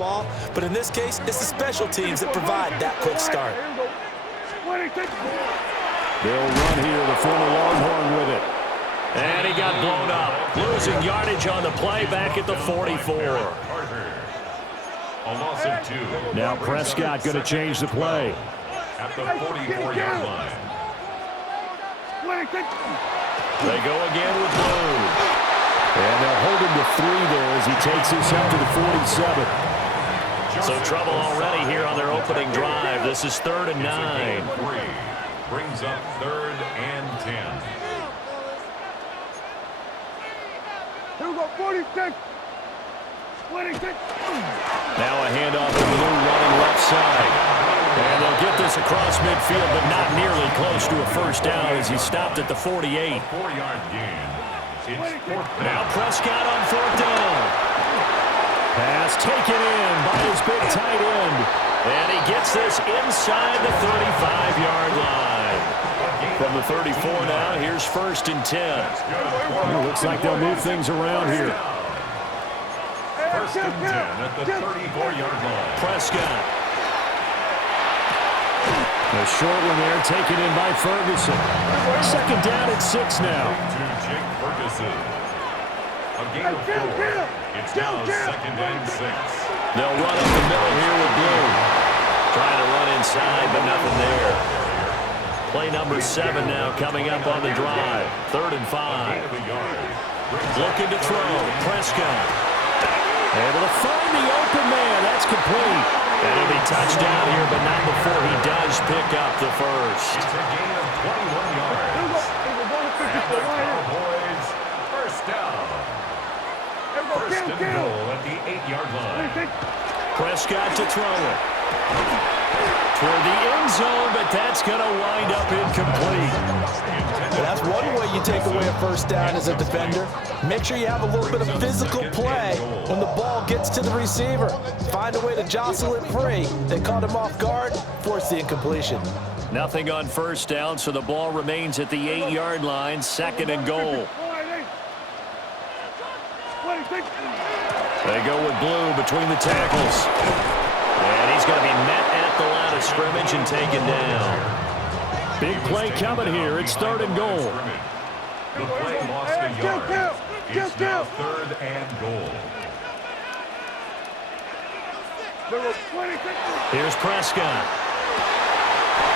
ball, but in this case, it's the special teams that provide that quick start. They'll run here, the former Longhorn with it. And he got blown up. Losing yardage on the play back at the 44. A loss of 2. Now Prescott going to change the play. At the 44-yard line. They go again with Blue. And they'll hold him to 3 there as he takes this up to the 47. So trouble already here on their opening drive. This is 3rd and 9. Brings up 3rd and 10. Here we go, 46. 26. Now a handoff to Blue running left side. And they'll get this across midfield, but not nearly close to a first down as he stopped at the 48. 4-yard gain. Now Prescott on 4th down. Pass taken in by his big tight end. And he gets this inside the 35-yard line. From the 34 now, here's 1st and 10. It looks like they'll move things around here. 1st and 10 at the 34-yard line. Prescott. A short one there, taken in by Ferguson. 2nd down at 6 now. To Jake Ferguson. A gain of 4. It's now 2nd and 6. They'll run up the middle here with Blue. Trying to run inside, but nothing there. Play number 7 now coming up on the drive. 3rd and 5. Looking to throw. Prescott. Able to find the open man. That's complete. And it'll be touchdown here, but not before he does pick up the first. It's a gain of 21 yards. And the Cowboys first down. 1st and goal at the 8-yard line. Prescott to throw it. Toward the end zone, but that's going to wind up incomplete. Well, that's one way you take away a first down as a defender. Make sure you have a little bit of physical play when the ball gets to the receiver. Find a way to jostle it free. They caught him off guard, forced the incompletion. Nothing on first down, so the ball remains at the 8-yard line, 2nd and goal. They go with Blue between the tackles. And he's going to be met at the line of scrimmage and taken down. Big play coming here. It's 3rd and goal. The play lost a yard. It's now 3rd and goal. Here's Prescott.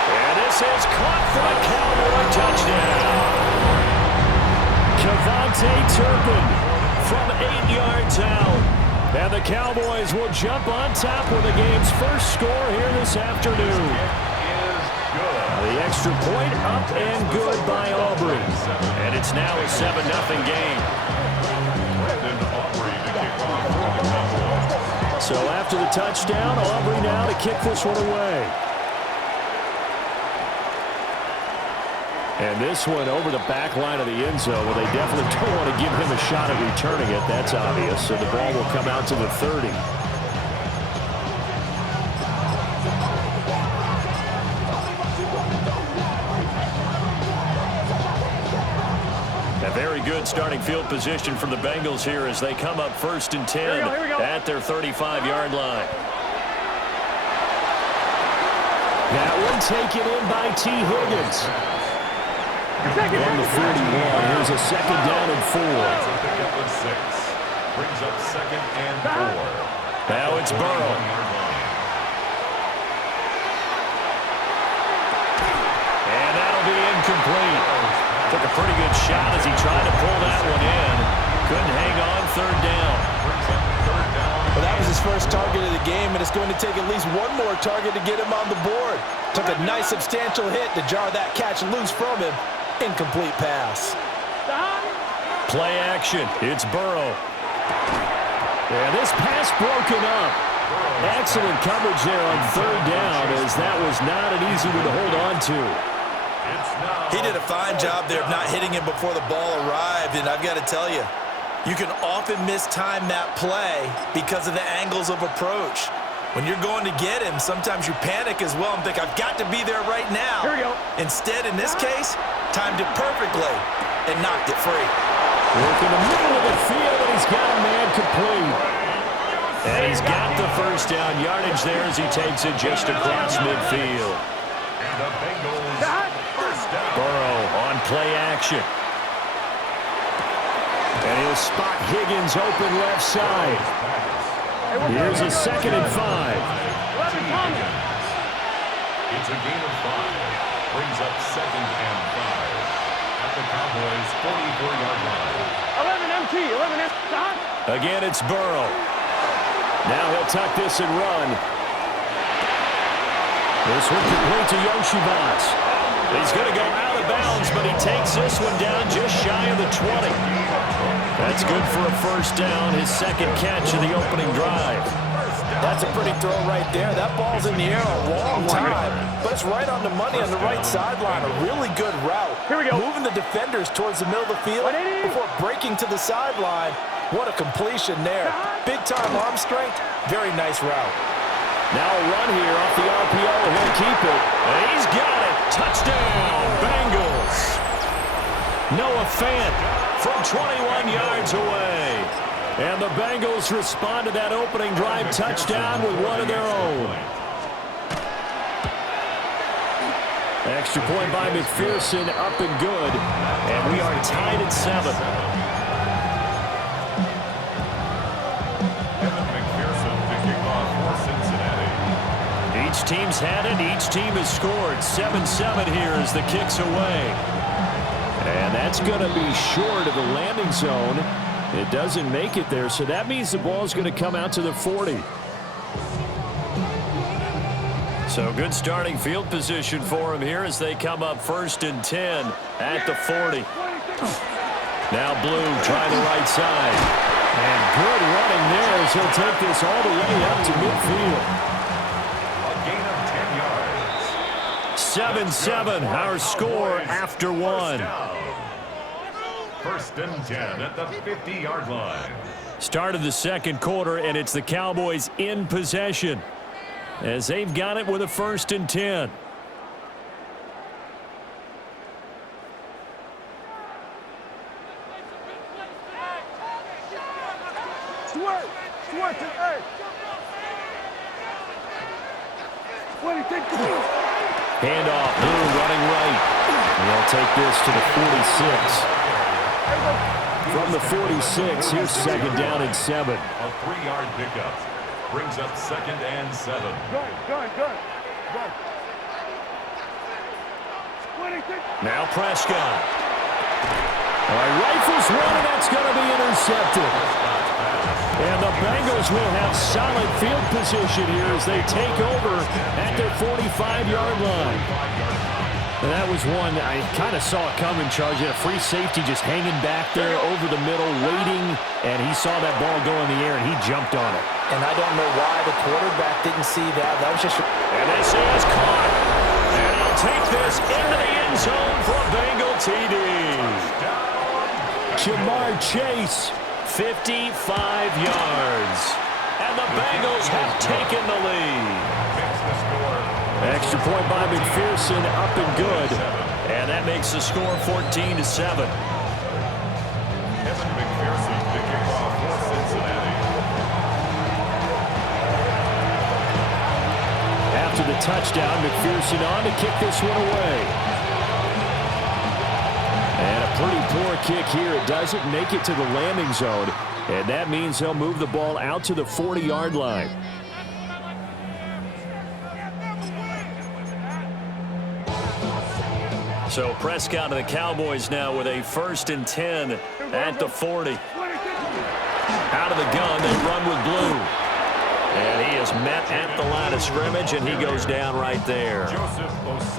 And this is caught for a Cowboy touchdown. Kevontae Turpin from 8 yards out. And the Cowboys will jump on top with the game's first score here this afternoon. The extra point up and good by Aubrey. And it's now a 7-0 game. So after the touchdown, Aubrey now to kick this one away. And this one over the back line of the end zone. Well, they definitely don't want to give him a shot at returning it. That's obvious. So the ball will come out to the 30. A very good starting field position from the Bengals here as they come up 1st and 10 at their 35-yard line. That one taken in by T. Higgins. On the 41, here's a 2nd down and 4. Brings up 2nd and 4. Now it's Burrow. And that'll be incomplete. Took a pretty good shot as he tried to pull that one in. Couldn't hang on 3rd down. Well, that was his first target of the game, and it's going to take at least one more target to get him on the board. Took a nice substantial hit to jar that catch loose from him. Incomplete pass. Play action. It's Burrow. And this pass broken up. Excellent coverage there on 3rd down as that was not an easy one to hold on to. He did a fine job there of not hitting him before the ball arrived, and I've got to tell you, you can often mistime that play because of the angles of approach. When you're going to get him, sometimes you panic as well and think, I've got to be there right now. Here we go. Instead, in this case, timed it perfectly and knocked it free. Work in the middle of the field, and he's got a man complete. And he's got the first down yardage there as he takes it just across midfield. And the Bengals first down. Burrow on play action. And he'll spot Higgins open left side. Here's a 2nd and 5. It's a gain of 5. Brings up 2nd and 5 at the Cowboys' 44-yard line. 11 MT, 11 MT. Again, it's Burrow. Now he'll tuck this and run. This one complete to Yoshivas. He's going to go out of bounds, but he takes this one down just shy of the 20. That's good for a first down, his 2nd catch of the opening drive. That's a pretty throw right there. That ball's in the air a long time, but it's right on the money on the right sideline. A really good route. Here we go. Moving the defenders towards the middle of the field before breaking to the sideline. What a completion there. Big-time arm strength. Very nice route. Now a run here off the RPO. He'll keep it. And he's got it. Touchdown, Bengals. Noah Fant from 21 yards away. And the Bengals respond to that opening drive touchdown with one of their own. Extra point by McPherson, up and good. And we are tied at 7. Each team's had it. Each team has scored. 7-7 here as the kick's away. And that's going to be short of the landing zone. It doesn't make it there, so that means the ball's going to come out to the 40. So good starting field position for him here as they come up 1st and 10 at the 40. Now Blue trying the right side. And good running there as he'll take this all the way up to midfield. 7-7, our score after 1. 1st and 10 at the 50-yard line. Start of the 2nd quarter, and it's the Cowboys in possession as they've got it with a 1st and 10. Handoff, Blue running right. And they'll take this to the 46. From the 46, here's 2nd down and 7. A 3-yard pickup brings up 2nd and 7. Good. Now Prescott. All right, rifles one, and that's going to be intercepted. And the Bengals will have solid field position here as they take over at their 45-yard line. And that was one I kind of saw it coming, Charge. He had a free safety just hanging back there over the middle, waiting, and he saw that ball go in the air, and he jumped on it. And I don't know why the quarterback didn't see that. That was just... And this is caught. And he'll take this into the end zone for a Bengal TD. Jamar Chase, 55 yards. And the Bengals have taken the lead. Extra point by McPherson, up and good. And that makes the score 14-7. Kevin McPherson to kick off for Cincinnati. After the touchdown, McPherson on to kick this one away. And a pretty poor kick here. It doesn't make it to the landing zone. And that means they'll move the ball out to the 40-yard line. So Prescott and the Cowboys now with a 1st and 10 at the 40. Out of the gun, they run with Blue. And he is met at the line of scrimmage, and he goes down right there.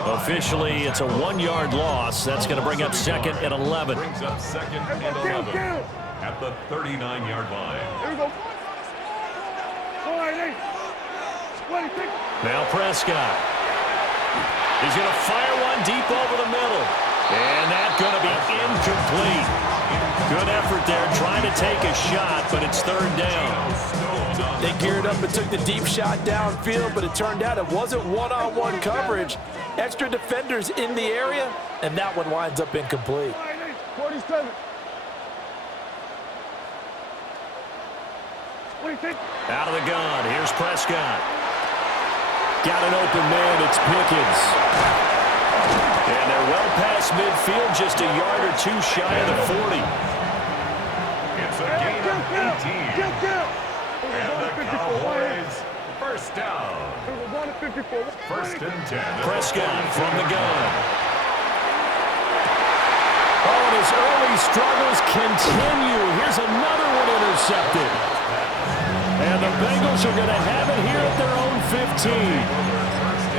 Officially, it's a 1-yard loss. That's going to bring up 2nd and 11. Brings up 2nd and 11 at the 39-yard line. Now Prescott. He's going to fire one deep over the middle. And that's going to be incomplete. Good effort there trying to take a shot, but it's 3rd down. They geared up and took the deep shot downfield, but it turned out it wasn't one-on-one coverage. Extra defenders in the area, and that one winds up incomplete. 47. Out of the gun. Here's Prescott. Got an open man. It's Pickens. And they're well past midfield, just a yard or two shy of the 40. It's a gain of 18. And the Cowboys, first down. First and 10. Prescott from the gun. Oh, and his early struggles continue. Here's another one intercepted. And the Bengals are going to have it here at their own 15.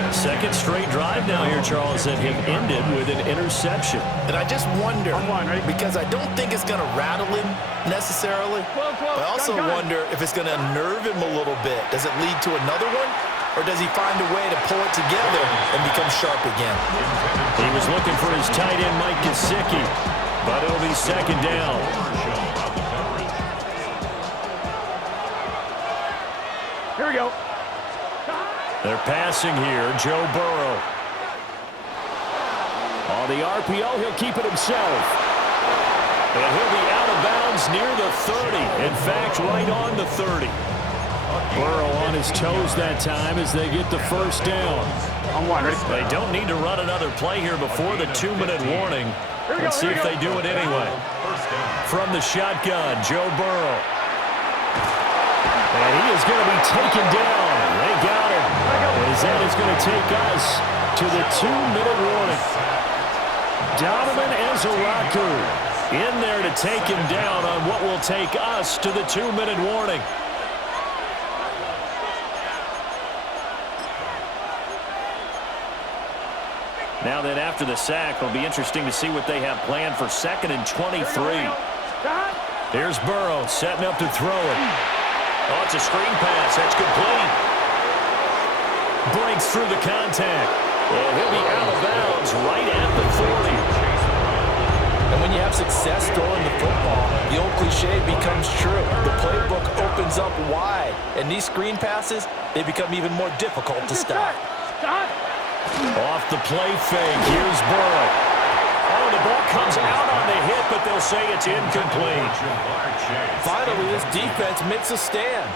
Second straight drive now here, Charles, that have ended with an interception. And I just wonder, because I don't think it's going to rattle him necessarily, but I also wonder if it's going to unnerve him a little bit. Does it lead to another one, or does he find a way to pull it together and become sharp again? He was looking for his tight end, Mike Gesicki, but it'll be second down. Here we go. They're passing here, Joe Burrow. On the RPO, he'll keep it himself. And he'll be out of bounds near the 30. In fact, right on the 30. Burrow on his toes that time as they get the first down. They don't need to run another play here before the 2-minute warning. Let's see if they do it anyway. From the shotgun, Joe Burrow. And he is going to be taken down. They got him. As that is going to take us to the 2-minute warning. Donovan Ezeraku in there to take him down on what will take us to the 2-minute warning. Now then, after the sack, it'll be interesting to see what they have planned for 2nd and 23. Here's Burrow setting up to throw it. Oh, it's a screen pass. That's complete. Breaks through the contact. And he'll be out of bounds right at the 40. And when you have success throwing the football, the old cliche becomes true. The playbook opens up wide. And these screen passes, they become even more difficult to stop. Off the play fake. Here's Burrow. Oh, the ball comes out on the hit, but they'll say it's incomplete. Finally, this defense makes a stand.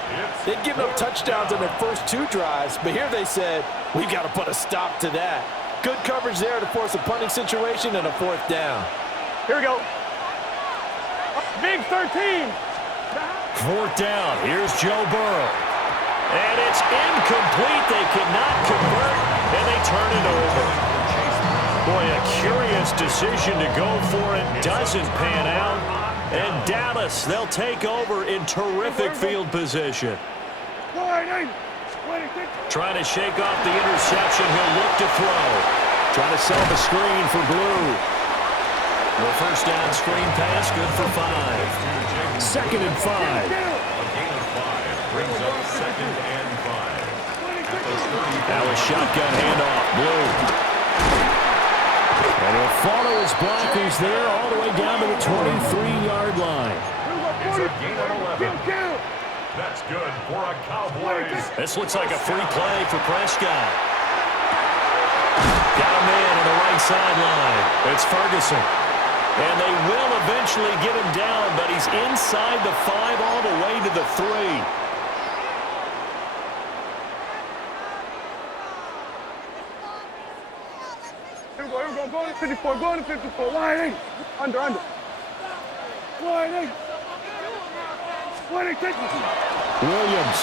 They'd given up touchdowns on their first 2 drives, but here they said, we've got to put a stop to that. Good coverage there to force a punting situation and a 4th down. Here we go. Big 13. 4th down. Here's Joe Burrow. And it's incomplete. They cannot convert, and they turn it over. Boy, a curious decision to go for it. Doesn't pan out. And Dallas, they'll take over in terrific field position. Trying to shake off the interception. He'll look to throw. Trying to set up a screen for Blue. The first down screen pass, good for 5. 2nd and 5. A gain of 5 brings up 2nd and 5. Now a shotgun handoff, Blue. And he'll follow his blockers there all the way down to the 23-yard line. It's a gain of 11. That's good for a Cowboys. This looks like a free play for Prescott. Got a man on the right sideline. It's Ferguson. And they will eventually get him down, but he's inside the 5 all the way to the 3. Go to 54, go to 54, wide 8. Under. Wide 8. Williams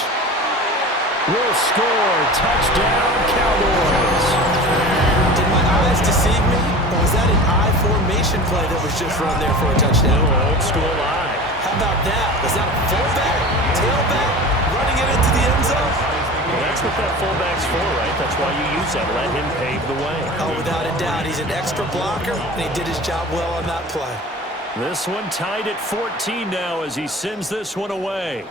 will score. Touchdown, Cowboys. Did my eyes deceive me, or was that an I formation play that was just run there for a touchdown? Little old school eye. How about that? Was that a fullback, tailback, running it into the end zone? Well, that's what that fullback's for, right? That's why you use that. Let him pave the way. Oh, without a doubt. He's an extra blocker, and he did his job well on that play. This one tied at 14 now as he sends this one away.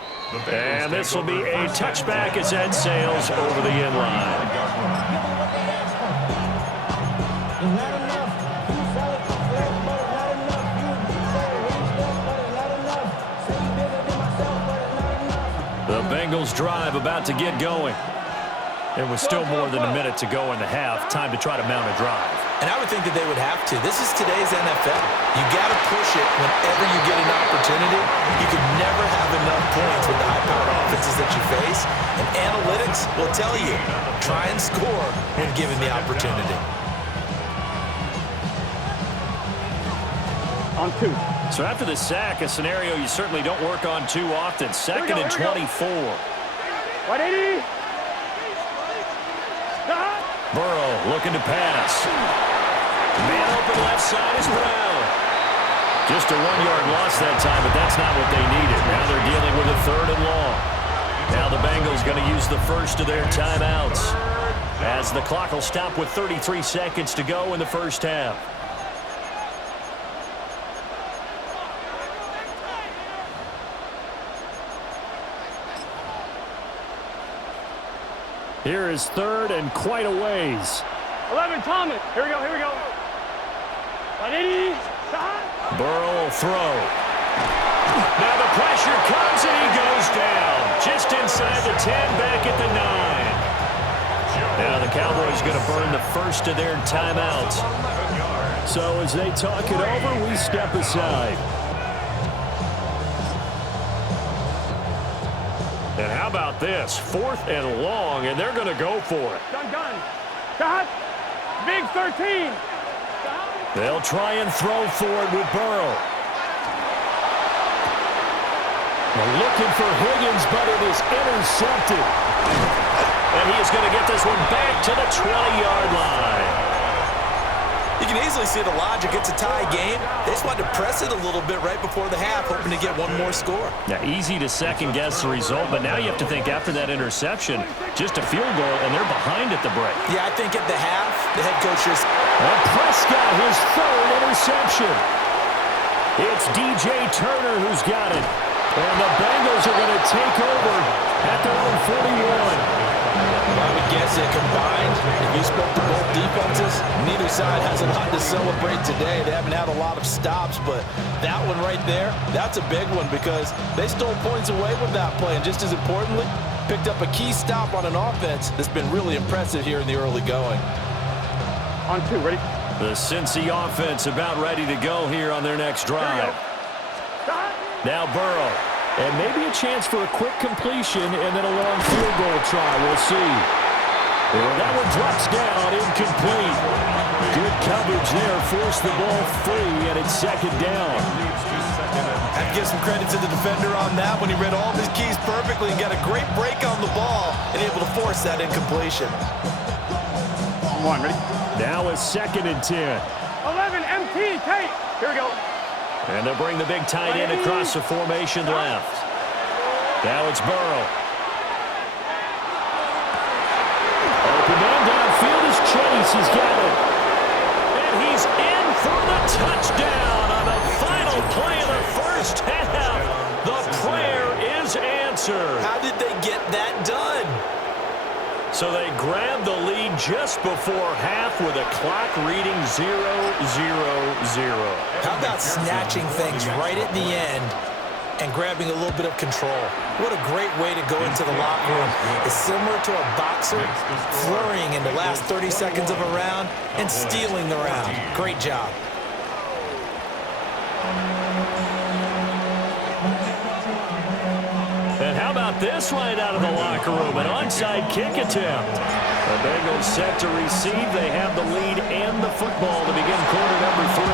And this will be a touchback as that sails over the end line. The Bengals drive about to get going. There was still more than a minute to go in the half. Time to try to mount a drive. And I would think that they would have to. This is today's NFL. You got to push it whenever you get an opportunity. You can never have enough points with the high-powered offenses that you face. And analytics will tell you, try and score when given the opportunity. On 2. So after the sack, a scenario you certainly don't work on too often. Second and 24. 180. Burrow looking to pass. Man open left side is Brown. Just a 1-yard loss that time, but that's not what they needed. Now they're dealing with a 3rd and long. Now the Bengals going to use the first of their timeouts, as the clock will stop with 33 seconds to go in the first half. Here is 3rd and quite a ways. 11, Thomas. Here we go, here we go. 180. Burrow will throw. Now the pressure comes and he goes down. Just inside the 10, back at the 9. Now the Cowboys going to burn the first of their timeouts. So as they talk it over, we step aside. And how about this? 4th and long, and they're going to go for it. Gun. Shot. Big 13. They'll try and throw for it with Burrow. They're looking for Higgins, but it is intercepted. And he is going to get this one back to the 20-yard line. You can easily see the logic. It's a tie game. They just wanted to press it a little bit right before the half, hoping to get one more score. Now, easy to second-guess the result, but now you have to think after that interception, just a field goal, and they're behind at the break. Yeah, I think at the half, the head coach just... And Prescott, his 3rd interception. It's DJ Turner who's got it. And the Bengals are going to take over at their own 41. I would guess that combined, if you spoke to both defenses, neither side has a lot to celebrate today. They haven't had a lot of stops, but that one right there, that's a big one because they stole points away with that play. And just as importantly, picked up a key stop on an offense that's been really impressive here in the early going. On 2, ready? The Cincy offense about ready to go here on their next drive. Now Burrow. And maybe a chance for a quick completion and then a long field goal try. We'll see. That one drops down, incomplete. Good coverage there, forced the ball free, and it's 2nd down. I have to give some credit to the defender on that when he read all of his keys perfectly and got a great break on the ball and able to force that incompletion. On 1, ready? Now it's 2nd and 10. 11, MT, Tate. Here we go. And they'll bring the big tight end across the formation left. Now it's Burrow. Open man downfield is Chase. He's got it. And he's in for the touchdown on the final play of the first half. The prayer is answered. How did they get that done? So they grabbed the lead just before half with a clock reading 0-0-0. How about snatching things right at the end and grabbing a little bit of control? What a great way to go into the locker room. It's similar to a boxer flurrying in the last 30 seconds of a round and stealing the round. Great job. And how about this right out of the locker room? An onside kick attempt. The Bengals set to receive. They have the lead and the football to begin quarter number 3.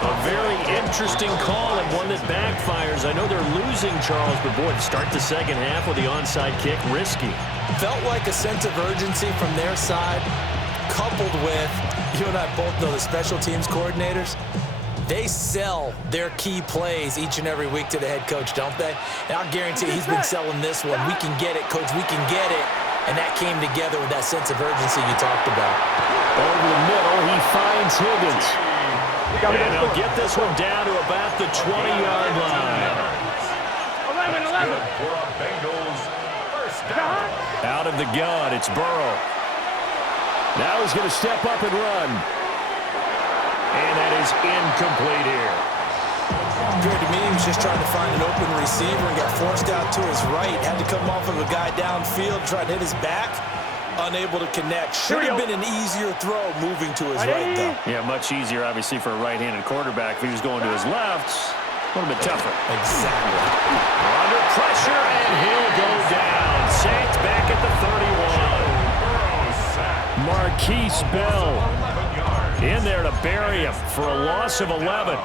A very interesting call and one that backfires. I know they're losing, Charles, but boy, to start the second half with the onside kick, risky. Felt like a sense of urgency from their side, coupled with, you and I both know the special teams coordinators, they sell their key plays each and every week to the head coach, don't they? And I'll guarantee he's been selling this one. We can get it, coach, we can get it. And that came together with that sense of urgency you talked about. Over the middle, he finds Higgins. And he'll get this one down to about the 20-yard line. 11. Out of the gun, it's Burrow. Now he's going to step up and run. And that is incomplete here. Appeared to me he was just trying to find an open receiver and got forced out to his right. Had to come off of a guy downfield, trying to hit his back. Unable to connect. Should have been an easier throw moving to his right, though. Yeah, much easier, obviously, for a right-handed quarterback. If he was going to his left, a little bit tougher. Exactly. Under pressure, and he'll go down. Saints back at the 31. Marquise Bell in there to bury him for a loss of 11.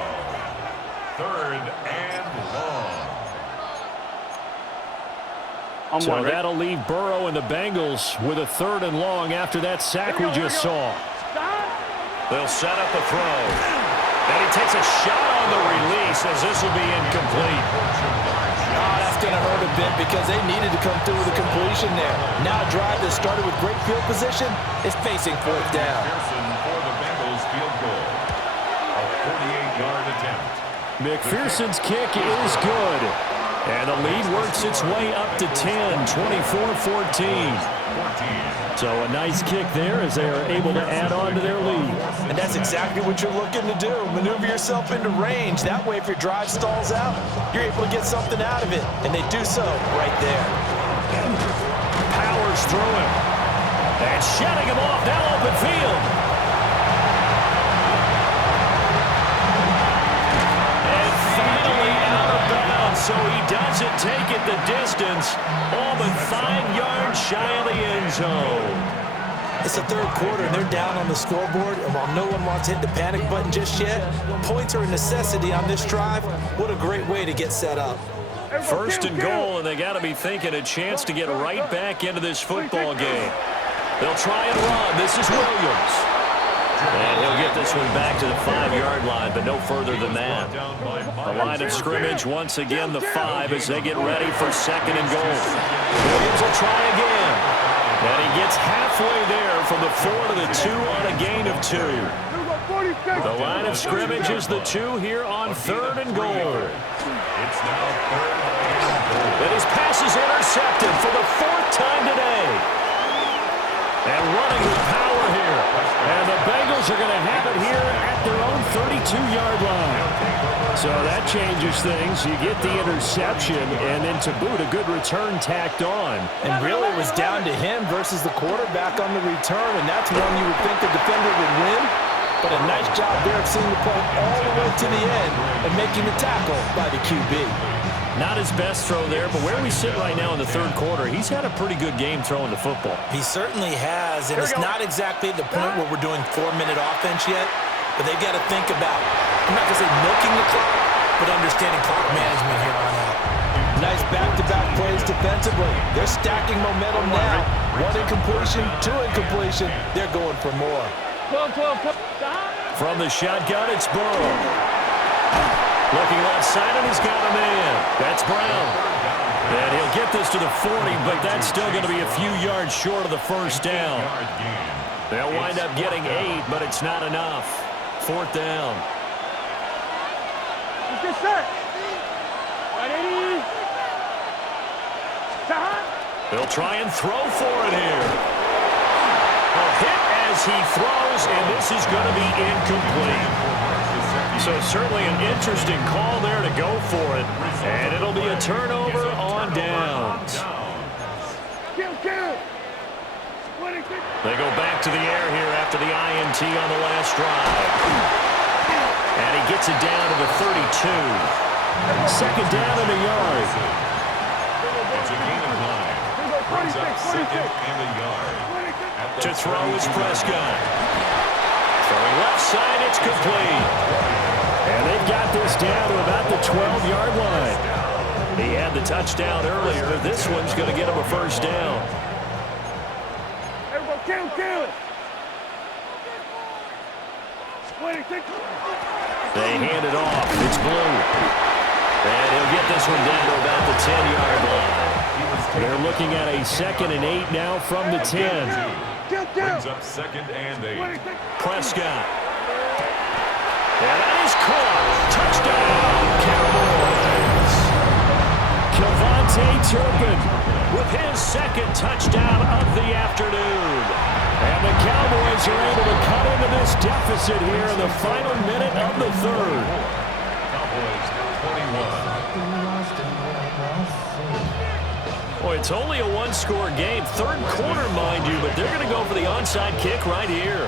3rd and long. So that'll leave Burrow and the Bengals with a 3rd and long after that sack we just saw. They'll set up a throw. And he takes a shot on the release as this will be incomplete. That's going to hurt a bit because they needed to come through with a completion there. Now a drive that started with great field position is facing 4th down. Pearson for the Bengals field goal. A 48-yard attempt. McPherson's kick is good. And the lead works its way up to 10, 24-14. So a nice kick there as they are able to add on to their lead. And that's exactly what you're looking to do. Maneuver yourself into range. That way, if your drive stalls out, you're able to get something out of it. And they do so right there. Powers through him. And shutting him off now open field. And finally out of bounds. So he doesn't take it the distance. All but 5 yards shy of the end zone. It's the 3rd quarter, and they're down on the scoreboard. And while no one wants to hit the panic button just yet, points are a necessity on this drive. What a great way to get set up. 1st and goal, and they got to be thinking a chance to get right back into this football game. They'll try and run. This is Williams. And he'll get this one back to the 5-yard line, but no further than that. The line of scrimmage, once again, the 5 as they get ready for 2nd and goal. Williams will try again. And he gets halfway there from the 4 to the 2 on a gain of 2. The line of scrimmage is the 2 here on 3rd and goal. It's now 3rd and goal. And his pass is intercepted for the 4th time today. And running with power here. And the Bengals are going to have it here at their own 32-yard line. So that changes things. You get the interception, and then to boot, a good return tacked on. And really, it was down to him versus the quarterback on the return, and that's one you would think the defender would win. But a nice job there of seeing the play all the way to the end and making the tackle by the QB. Not his best throw there, but where we sit right now in the 3rd quarter, he's had a pretty good game throwing the football. He certainly has, and it's not exactly at the point where we're doing 4-minute offense yet, but they've got to think about, I'm not going to say milking the clock, but understanding clock management here on out. Nice back-to-back plays defensively. They're stacking momentum now. 1 incompletion, 2 incompletion. They're going for more. From the shotgun, it's Burrow. Looking left side, and he's got a man. That's Brown. And he'll get this to the 40, but that's still going to be a few yards short of the 1st down. They'll wind up getting 8, but it's not enough. 4th down. They'll try and throw for it here. A hit as he throws, and this is going to be incomplete. So certainly an interesting call there to go for it. And it'll be a turnover on downs. They go back to the air here after the INT on the last drive. And he gets it down to the 32. 2nd down in the yard. It's a gain of 9. Brings up 2nd and a yard. To throw is Prescott. Throwing left side, it's complete. And they've got this down to about the 12-yard line. He had the touchdown earlier. This one's going to get him a 1st down. They hand it off. It's Blue. And he'll get this one down to about the 10-yard line. They're looking at a 2nd and 8 now from the 10. Brings up 2nd and 8. Prescott. And that is caught. Touchdown, Cowboys. Kevontae Turpin with his 2nd touchdown of the afternoon. And the Cowboys are able to cut into this deficit here in the final minute of the 3rd. Cowboys 21. Boy, it's only a one-score game. Third quarter, mind you, but they're going to go for the onside kick right here.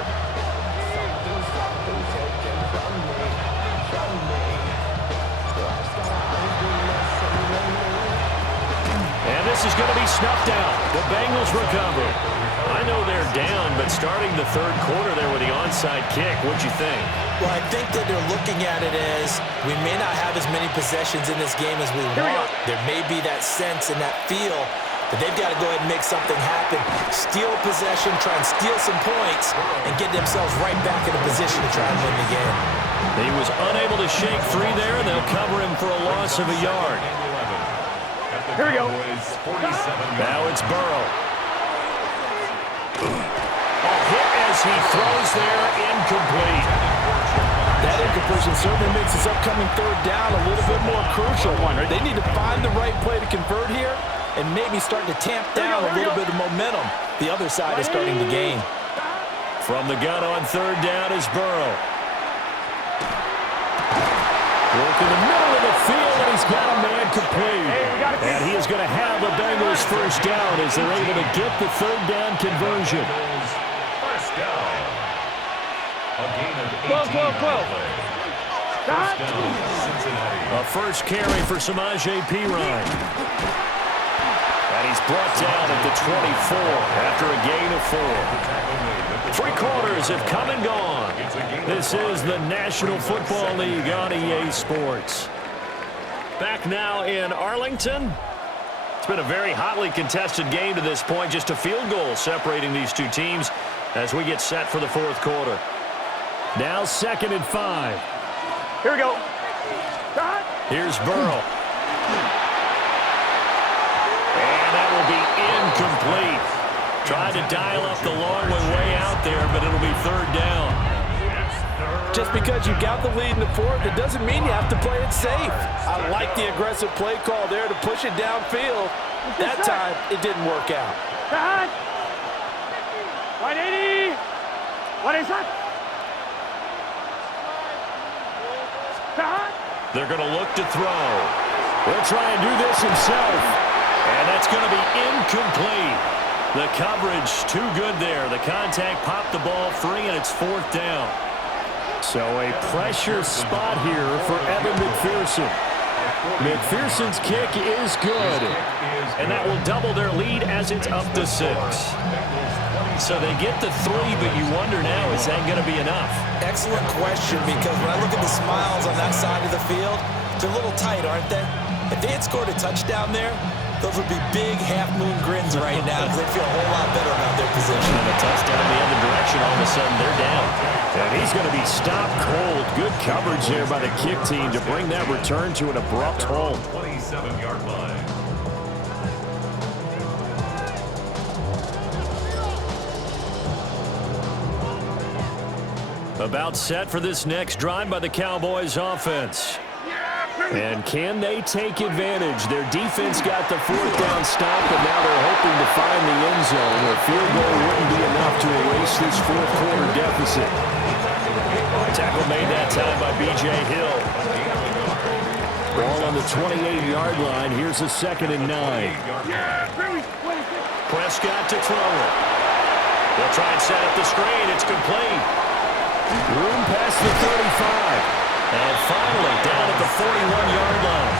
And this is going to be snuffed out. The Bengals recover. I know they're down, but starting the third quarter there with the onside kick, what'd you think? Well, I think that they're looking at it as we may not have as many possessions in this game as we want. There may be that sense and that feel that they've got to go ahead and make something happen. Steal possession, try and steal some points, and get themselves right back in a position to try and win the game. He was unable to shake free there, and they'll cover him for a loss of a yard. Here we go. Now it's Burrow. A hit as he throws there, incomplete. That incompletion certainly makes this upcoming third down a little bit more crucial. They need to find the right play to convert here and maybe start to tamp down a little bit of momentum. The other side is starting to gain. From the gun on third down is Burrow. Work in the middle of the field, and he's got a man complete. And he is going to have the Bengals first down as they're able to get the third down conversion. First down. A gain of 18. 12. First down, Cincinnati. A first carry for Samaje Perine. And he's brought down at the 24 after a gain of 4. 3 quarters have come and gone. This is the National Football League on EA Sports. Back now in Arlington. It's been a very hotly contested game to this point. Just a field goal separating these two teams as we get set for the fourth quarter. Now 2nd and 5. Here we go. Here's Burrow. And that will be incomplete. Tried to dial up the long way out there, but it'll be third down. Just because you got the lead in the fourth, it doesn't mean you have to play it safe. I like the aggressive play call there to push it downfield. That time, it didn't work out. 180. What is that? They're going to look to throw. He'll try and do this himself. And that's going to be incomplete. The coverage too good there. The contact popped the ball free, and it's fourth down. So a pressure spot here for Evan McPherson. McPherson's kick is good. And that will double their lead as it's up to 6. So they get the 3, but you wonder now, is that going to be enough? Excellent question, because when I look at the smiles on that side of the field, they're a little tight, aren't they? If they had scored a touchdown there, those would be big half-moon grins right now because they feel a whole lot better about their position. And a touchdown the other direction, all of a sudden they're down. And he's going to be stopped cold. Good coverage there by the kick team to bring that return to an abrupt halt. 27-yard line. About set for this next drive by the Cowboys offense. And can they take advantage? Their defense got the fourth down stop, and now they're hoping to find the end zone. A field goal wouldn't be enough to erase this fourth quarter deficit. Tackle made that time by B.J. Hill. Ball on the 28-yard line. Here's a 2nd and 9. Prescott to throw it. They'll try and set up the screen. It's complete. Room past the 35. And finally, down at the 41-yard line.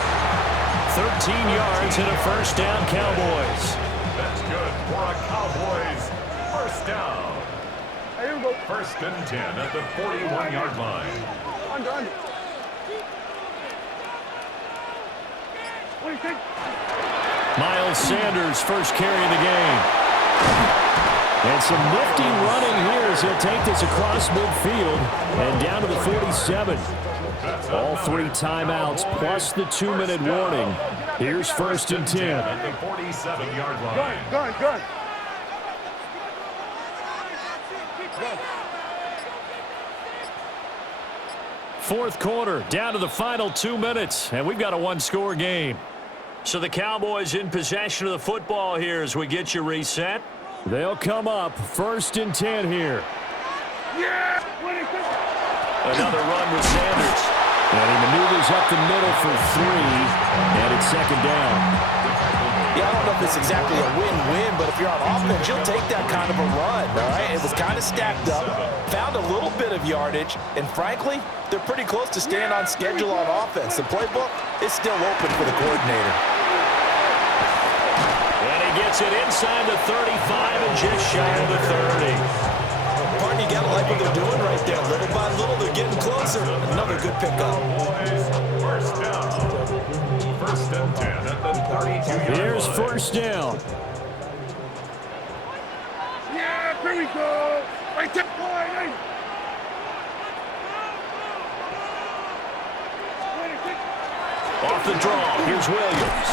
13 yards and a first down, Cowboys. That's good for a Cowboys first down. Here we go. 1st and 10 at the 41-yard line. Under. What do you think? Miles Sanders, first carry of the game. And some nifty running here as he'll take this across midfield and down to the 47. All 3 timeouts plus the 2-minute warning. Here's 1st and 10. At the 47-yard line. Gun. Fourth quarter, down to the final 2 minutes, and we've got a 1-score game. So the Cowboys in possession of the football here as we get you reset. They'll come up 1st and 10 here. Yeah! What do you think? Another run with Sanders. And he maneuvers up the middle for 3, and it's 2nd down. Yeah, I don't know if it's exactly a win-win, but if you're on offense, you'll take that kind of a run, all right? It was kind of stacked up, found a little bit of yardage, and frankly, they're pretty close to staying on schedule on offense. The playbook is still open for the coordinator. And he gets it inside the 35 and just shy of the 30. Partner, you got to like what they're doing right there. Little by little, they're getting closer. Another good pickup. First down. First and 10 at the 32-yard line. Here's first down. Yeah, here we go. Right there, line. Off the draw, here's Williams.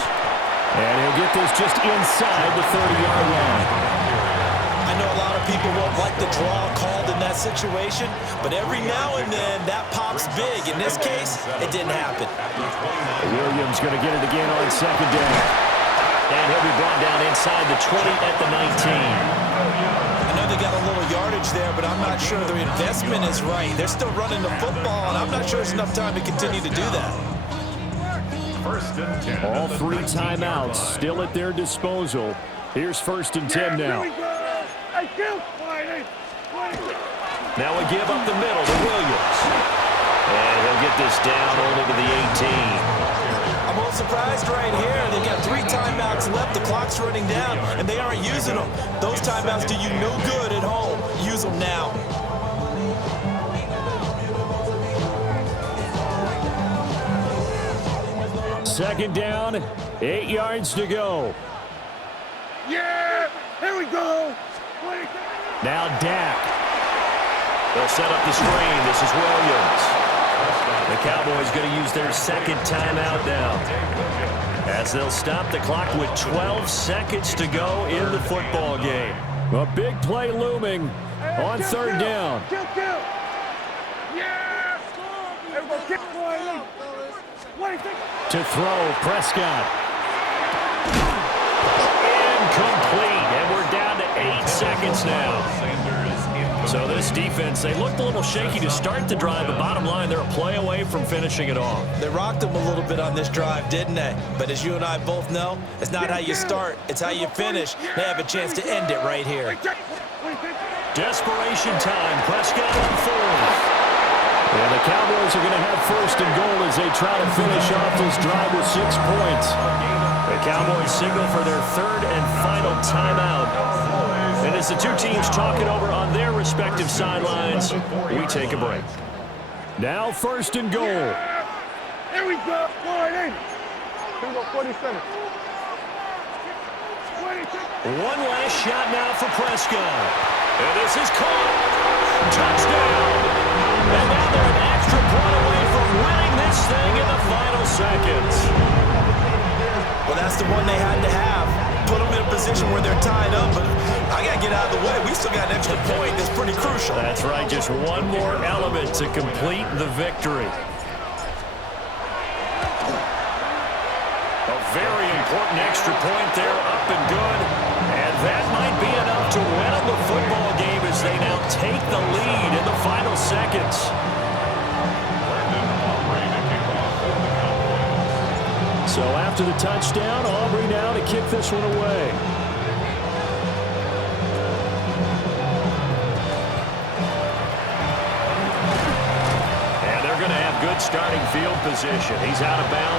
And he'll get this just inside the 30-yard line. I know a lot of people won't like the draw called in that situation, but every now and then that pops big. In this case, it didn't happen. Williams going to get it again on second down. And he'll be brought down inside the 20 at the 19. I know they got a little yardage there, but I'm not sure their investment is right. They're still running the football, and I'm not sure it's enough time to continue to do that. First and 10. All three timeouts still at their disposal. Here's first and 10 now. Now we give up the middle to Williams. And he'll get this down only to the 18. I'm a little surprised right here. They've got 3 timeouts left. The clock's running down, and they aren't using them. Those timeouts do you no good at home. Use them now. Second down, 8 yards to go. Yeah, here we go. Now Dak. They'll set up the screen. This is Williams. The Cowboys going to use their second timeout now, as they'll stop the clock with 12 seconds to go in the football game. A big play looming on third down. Yeah. To throw, Prescott. Incomplete, and we're down to 8 seconds now. So this defense, they looked a little shaky to start the drive, but bottom line, they're a play away from finishing it off. They rocked them a little bit on this drive, didn't they? But as you and I both know, it's not how you start, it's how you finish. They have a chance to end it right here. Desperation time, Prescott on fourth. And the Cowboys are going to have first and goal as they try to finish off this drive with 6 points. The Cowboys signal for their third and final timeout. And as the two teams talk it over on their respective sidelines, we take a break. Now first and goal. Here we go. Here we go, 47. One last shot now for Prescott. And this is caught. Touchdown. And now they're an extra point away from winning this thing in the final seconds. Well, that's the one they had to have. Put them in a position where they're tied up, but I got to get out of the way. We still got an extra point that's pretty crucial. That's right, just one more element to complete the victory. A very important extra point there, up and good. And that might be enough to win them the football game as they now take the lead in the final seconds. So after the touchdown, Aubrey now to kick this one away. And they're going to have good starting field position. He's out of bounds.